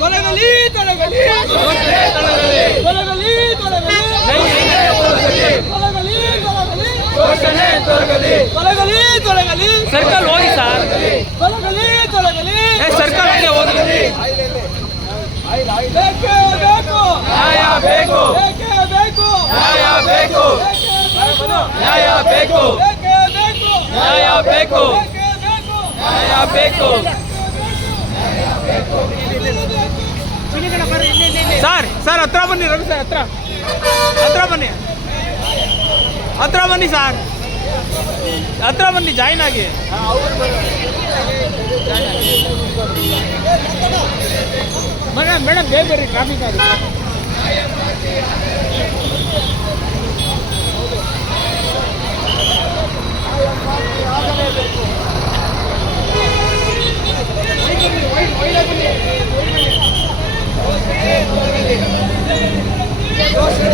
தொலகலி தொலகலி தொலகலி ತೊಲಗಲಿ ಸರ್ಕಲ್ ಹೋಗಿ ಸರ್. ತೊಲಗಲಿ ತೊಲಗಲಿ ಸರ್ಕಲ್ ಹಂಗೆ ಹೋಗಿ ಬೇಕು ಬೇಕು. ನ್ಯಾಯ ಬೇಕು. ಬೇಕೇ ಬೇಕು. ನ್ಯಾಯ ಬೇಕು. ನ್ಯಾಯ ಬೇಕು. ನ್ಯಾಯ ಬೇಕು. ನ್ಯಾಯ ಬೇಕು. ಸರ್ ಸರ್ ಹತ್ರ ಬನ್ನಿ ರವಿ ಸರ್ ಹತ್ರ. ಹತ್ರ ಬನ್ನಿ. ಹತ್ರ ಬನ್ನಿ ಸರ್. ಹತ್ರ ಬನ್ನಿ ಜಾಯಿನ್ ಆಗಿ. ಮೇಡಮ್ ಮೇಡಮ್ ಬೇಗ ಬರ್ರಿ ಟ್ರಾಫಿಕ್ ಆಗುತ್ತೆ ಬೇಕೇ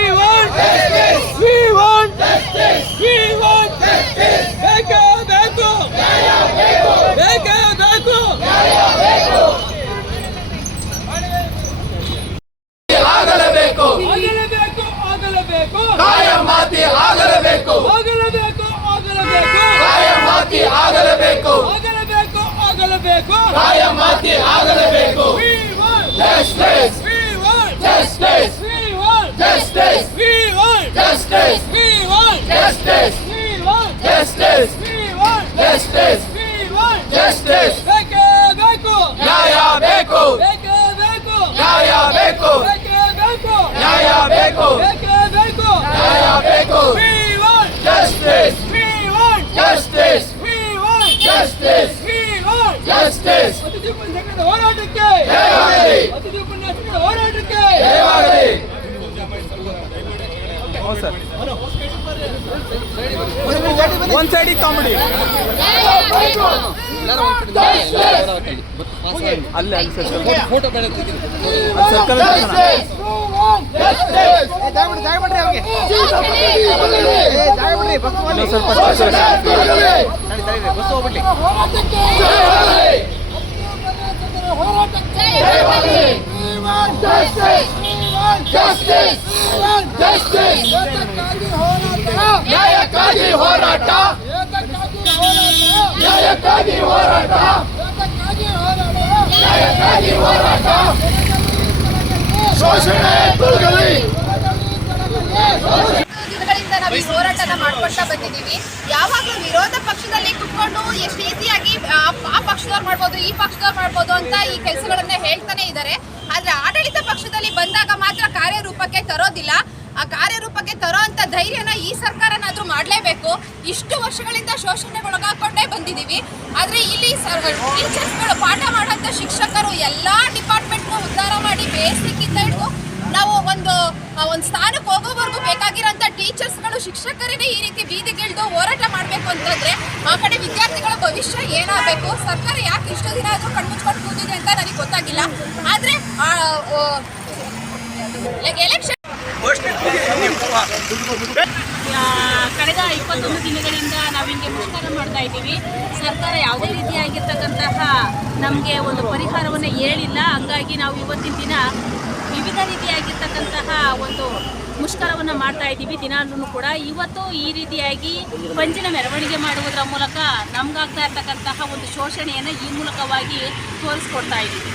We want Justice! We want Justice! We want Justice! We want Justice! We want Justice! ಬೇಕೇ ಬೇಕು ನ್ಯಾಯ ಬೇಕು ಬೇಕೇ ಬೇಕು ನ್ಯಾಯ ಬೇಕು ಬೇಕೇ ಬೇಕು ಜಸ್ಟಿಸ್ ಹೋರಾಟಕ್ಕೆ. ಜಯವಾಗಲಿ. ಹೋರಾಟಕ್ಕೆ. ಜಯವಾಗಲಿ. ಒಂದ್ ಸೈಡ್ ಕಾಮಿಡಿ. ಅಲ್ಲೇ ಅಲ್ಲಿ ಸರ್ಕಲ್ ಫೋಟೋ ಬಸ್ ಹೋಗ್ಬಿಡ್ಲಿ ಹೋರಾಟ! ನ್ಯಾಯಕ್ಕಾಗಿ ಹೋರಾಟ! ಹೋರಾಟ! ನ್ಯಾಯಕ್ಕಾಗಿ ಹೋರಾಟ! ನಾವು ಹೋರಾಟನ ಮಾಡ್ಕೊಳ್ತಾ ಬಂದಿದ್ದೀವಿ. ಯಾವಾಗಲೂ ವಿರೋಧ ಈ ಪಕ್ಷದವ್ರು ಮಾಡ್ಬೋದು ಅಂತ ಈ ಕೆಲಸಗಳನ್ನ ಹೇಳ್ತಾನೆ ಇದ್ದಾರೆ. ಆದ್ರೆ ಆಡಳಿತ ಪಕ್ಷದಲ್ಲಿ ಬಂದಾಗ ಮಾತ್ರ ಕಾರ್ಯರೂಪಕ್ಕೆ ತರೋದಿಲ್ಲ. ಆ ಕಾರ್ಯರೂಪಕ್ಕೆ ತರೋ ಅಂತ ಧೈರ್ಯನ ಈ ಸರ್ಕಾರನಾದ್ರೂ ಮಾಡಲೇಬೇಕು. ಇಷ್ಟು ವರ್ಷಗಳಿಂದ ಶೋಷಣೆಗೊಳಗಾಕೊಂಡೇ ಬಂದಿದ್ದೀವಿ. ಆದ್ರೆ ಇಲ್ಲಿ ಟೀಚರ್ಸ್ಗಳು ಪಾಠ ಮಾಡೋಂಥ ಶಿಕ್ಷಕರು ಎಲ್ಲಾ ಡಿಪಾರ್ಟ್ಮೆಂಟ್ಗೂ ಉದ್ಧಾರ ಮಾಡಿ ಬೇಸಿಕ್ಕಿಂತ ಹಿಡಿದು ನಾವು ಒಂದು ಒಂದು ಸ್ಥಾನಕ್ಕೆ ಹೋಗೋವರೆಗೂ ಬೇಕಾಗಿರೋಂಥ ಟೀಚರ್ಸ್ಗಳು ಶಿಕ್ಷಕರೇನೆ ಈ ರೀತಿ ಬೀದಿಗಿಳಿದು ಹೋರಾಟ ಮಾಡಬೇಕು ಅಂತಂದ್ರೆ ಆ ಕಡೆ ಏನಾಗಬೇಕು? ಸರ್ಕಾರ ಯಾಕೆ ಇಷ್ಟು ದಿನ ಆದರೂ ಕಣ್ಮುಚ್ಕೊಂಡು ಕೂತಿದೆ ಅಂತ ನನಗೆ ಗೊತ್ತಾಗಿಲ್ಲ. ಆದರೆ ಎಲೆಕ್ಷನ್ ಕಳೆದ ಇಪ್ಪತ್ತೊಂದು ದಿನಗಳಿಂದ ನಾವು ಹಿಂಗೆ ಮುಷ್ಕರ ಮಾಡ್ತಾ ಇದ್ದೀವಿ. ಸರ್ಕಾರ ಯಾವುದೇ ರೀತಿಯಾಗಿರ್ತಕ್ಕಂತಹ ನಮಗೆ ಒಂದು ಪರಿಹಾರವನ್ನು ಹೇಳಿಲ್ಲ. ಹಂಗಾಗಿ ನಾವು ಇವತ್ತಿನ ದಿನ ವಿವಿಧ ರೀತಿಯಾಗಿರ್ತಕ್ಕಂತಹ ಒಂದು ಮುಷ್ಕರವನ್ನು ಮಾಡ್ತಾ ಇದ್ದೀವಿ. ದಿನಾಲೂ ಕೂಡ ಇವತ್ತು ಈ ರೀತಿಯಾಗಿ ಪಂಜಿನ ಮೆರವಣಿಗೆ ಮಾಡುವುದರ ಮೂಲಕ ನಮಗಾಗ್ತಾ ಇರ್ತಕ್ಕಂತಹ ಒಂದು ಶೋಷಣೆಯನ್ನು ಈ ಮೂಲಕವಾಗಿ ತೋರಿಸ್ಕೊಡ್ತಾ ಇದ್ದೀವಿ.